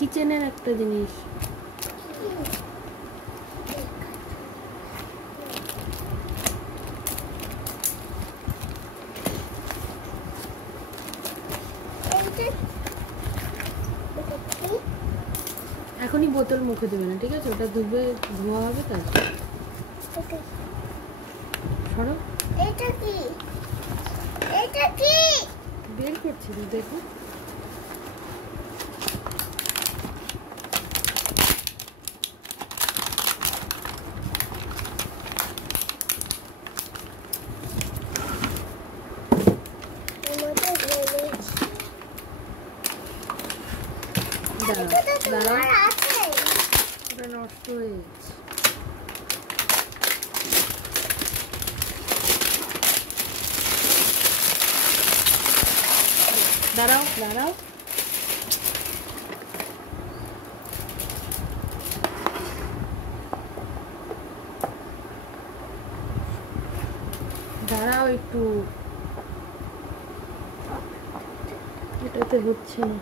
কিচেনের একটা জিনিস এখনই বোতল মুখে দেবে না, ঠিক আছে? ওটা ধুবে ধোয়া হবে তার সরো। এটা কি? এটা কি বের করছি দেখো। নষ্ট হয়ে গেছে। দাঁড়াও দাঁড়াও, দাঁড়াও একটু, এটাতে হচ্ছে না।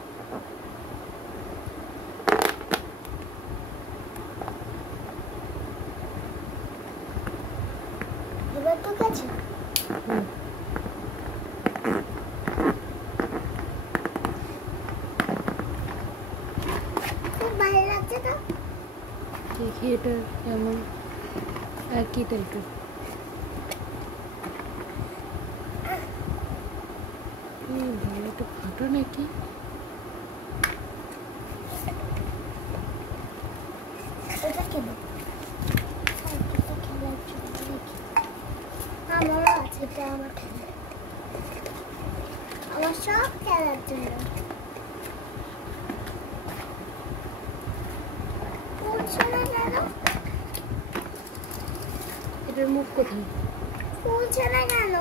দেখি এটা কেমন, একই টাইপের। এটা ফাটা নাকি? আমার সব খেলার জন্য। এটার মুখ কোথায়? ফুলছে না কেন?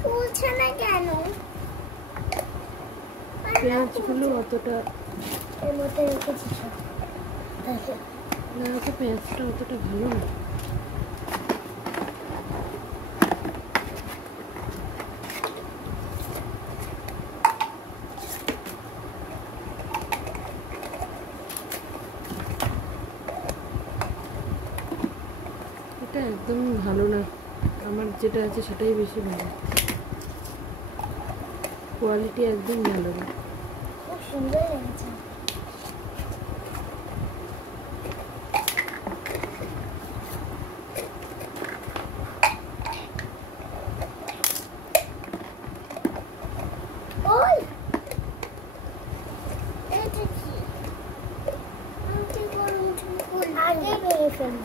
ফুলছে না কেন? পেঁয়াজগুলো অতটা এর মধ্যে রেখেছি সব। না, তো পেঁয়াজটা অতটা ভালো না। এটা একদম ভালো না, আমার যেটা আছে সেটাই বেশি ভালো, কোয়ালিটি একদম ভালো না। খুব সুন্দর লাগছে। ওই এটা কি? আমি গরম ফুল আগে বেরিয়ে ফেলবো।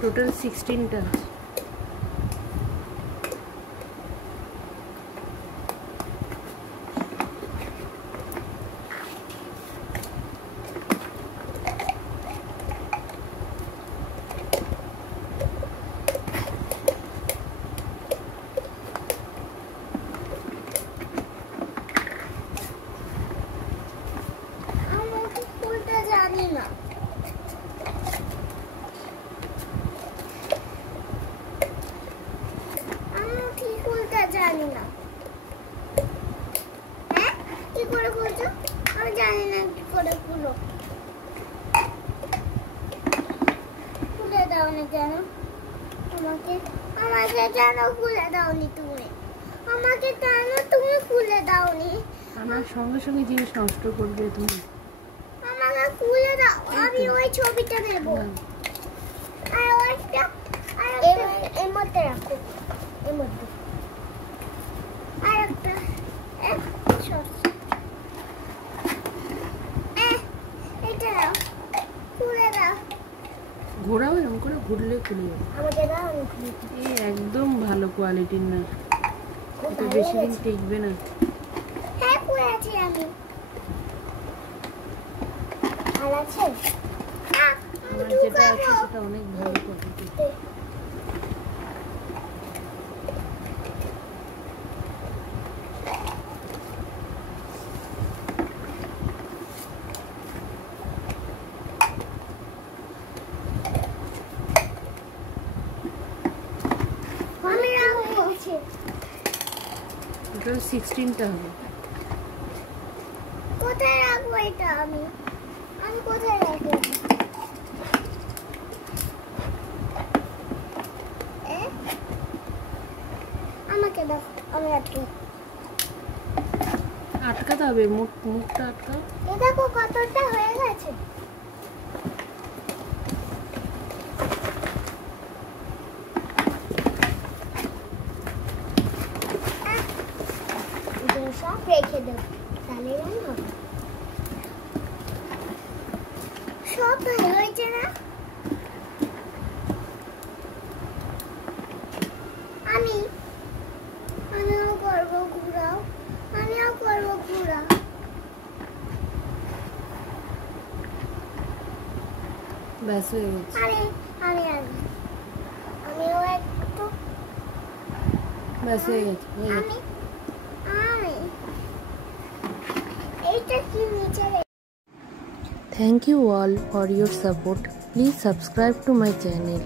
টোটাল 16টা আছে। আমি ফুলটা জানি না। জানি না। হ্যাঁ, কি করে বলছো? আমি জানি না কি করে খুলো। খুলে দাও না কেন? আমাকে কেন খুলে দাওনি তুমি? আমাকে কেন তুমি খুলে দাওনি? আমার সঙ্গে সঙ্গে জিনিস নষ্ট করবে তুমি। আমাকে খুলে দাও, আমি ওই ছবিটা নেব। আর ওইটা এর মধ্যে রাখো, এর মধ্যে আর একটা এটা খুলে দাও। ঘোরাও, এরকম করে ঘুরলে খুলে যাবে। আমাকে দাও, আমি খুলে দিই। এই একদম ভালো কোয়ালিটির না, এটা বেশি দিন টিকবে না। হ্যাঁ খুলে আছি আমি। আর আছে আমার যেটা আছে সেটা অনেক ভালো কোয়ালিটি। টোটাল 16টা হবে। কোথায় রাখবো এটা? আমি কোথায় রাখবো? আমাকে দাও, আমি আটকাতে হবে, মুখটা আটকা। এই দেখো কতটা হয়ে গেছে। সব রেখে দেবো, তাহলে হবে। সব ভালো হয়েছে না? আমিও করবো ঘুরাও, আমিও করবো ঘুরাও। ব্যাস হয়ে গেছে। আমিও একটু। ব্যাস হয়ে গেছে। এইটা কি নিচে? Thank you all for your support. Please subscribe to my channel.